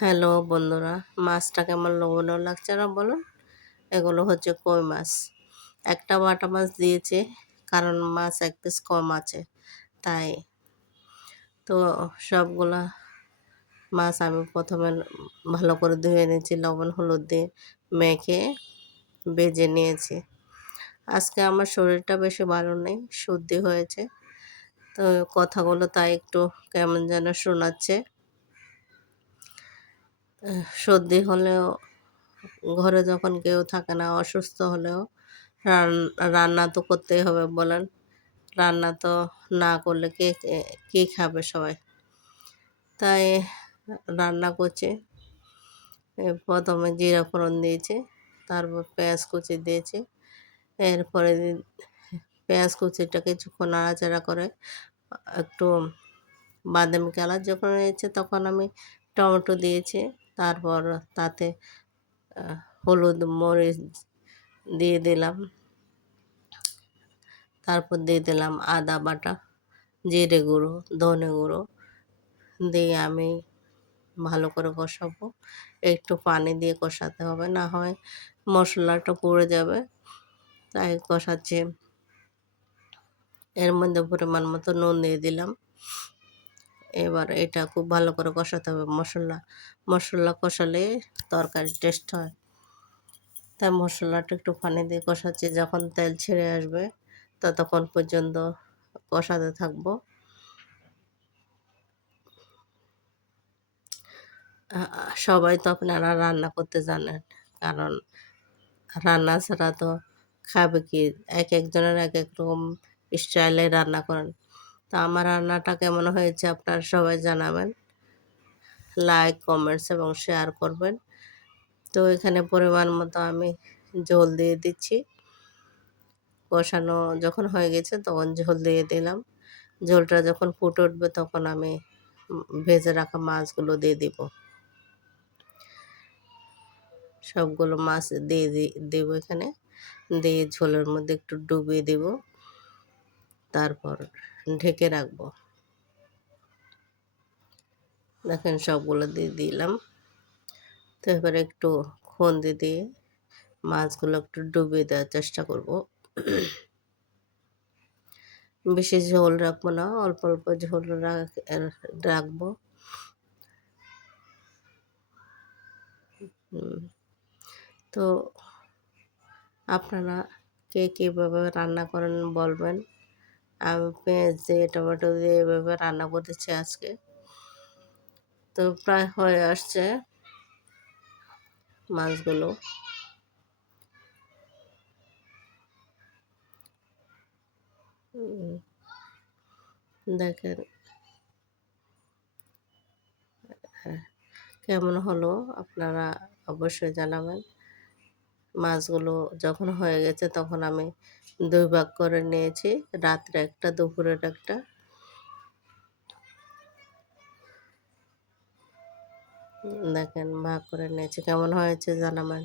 Hello বন্ধুরা, মাছটা কেমন লোভনীয় লাগছে না বলুন? এগুলো হচ্ছে কই মাছ। একটা বাটা মাছ দিয়েছে, কারণ মাছ এক পিস কম আছে, তাই। তো সবগুলা মাছ আমি প্রথমে ভালো করে ধুয়ে নিয়েছি, লবণ হলুদ দিয়ে মেখে ভেজে নিয়েছি। আজকে আমার শরীরটা বেশি ভালো নেই, সর্দি হয়েছে। তো কথাগুলো তাই একটু কেমন যেন শোনাচ্ছে। সর্দি হলেও ঘরে যখন কেউ থাকে না, অসুস্থ হলেও রান্না তো করতেই হবে বলেন। রান্না তো না করলে কে খাবে সবাই? তাই রান্না করছে। প্রথমে জিরা ফোড়ন দিয়েছে, তারপর পেঁয়াজ কুচি দিয়েছে। এরপরে পেঁয়াজ কুচিটা কিছুক্ষণ নাড়াচাড়া করে একটু বাদামি কালার যখন হয়েছে তখন আমি টমেটো দিয়েছি। তারপর তাতে হলুদ মরিচ দিয়ে দিলাম। তারপর দিয়ে দিলাম আদা বাটা, জিরে গুঁড়ো, ধনে গুঁড়ো দিয়ে আমি ভালো করে কষাবো। একটু পানি দিয়ে কষাতে হবে, না হয় মশলাটা পুড়ে যাবে, তাই কষাচ্ছি। এর মধ্যে পরিমাণ মতো নুন দিয়ে দিলাম। এবার এটা খুব ভালো করে কষাতে হবে। মশলা কষালে তরকারি টেস্ট হয়, তাই মশলাটা একটু পানি দিয়ে কষাচ্ছি। যখন তেল ছেড়ে আসবে ততক্ষণ পর্যন্ত কষাতে থাকবো। সবাই তো আপনারা রান্না করতে জানেন, কারণ রান্না ছাড়া তো খাবে কি? এক একজনের এক এক রকম স্টাইলে রান্না করেন। তো আমার রান্নাটা কেমন হয়েছে আপনারা সবাই জানাবেন, লাইক কমেন্টস এবং শেয়ার করবেন। তো এখানে পরিমাণ মতো আমি ঝোল দিয়ে দিচ্ছি। কষানো যখন হয়ে গেছে তখন ঝোল দিয়ে দিলাম। ঝোলটা যখন ফুটে উঠবে তখন আমি ভেজে রাখা মাছগুলো দিয়ে দিব। সবগুলো মাছ দিয়ে দেব এখানে, দিয়ে ঝোলের মধ্যে একটু ডুবিয়ে দেব, তারপর ঢেকে রাখবো। দেখেন সবগুলো দিয়ে দিলাম। তো এবারে একটু খন্তি দিয়ে মাছগুলো একটু ডুবিয়ে দেওয়ার চেষ্টা করব। বেশি ঝোল রাখবো না, অল্প অল্প ঝোল রাখবো। তো আপনারা কে কীভাবে রান্না করেন বলবেন। আমি পেঁয়াজ দিয়ে টমেটো দিয়ে এভাবে রান্না করতেছি আজকে। তো প্রায় হয়ে আসছে মাছগুলো। দেখেন কেমন হলো, আপনারা অবশ্যই জানাবেন। মাছগুলো যখন হয়ে গেছে তখন আমি 2 ভাগ করে নিয়েছি, রাত্রে একটা, দুপুরের একটা। দেখেন ভাগ করে নিয়েছি, কেমন হয়েছে জানাবেন।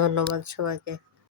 ধন্যবাদ সবাইকে।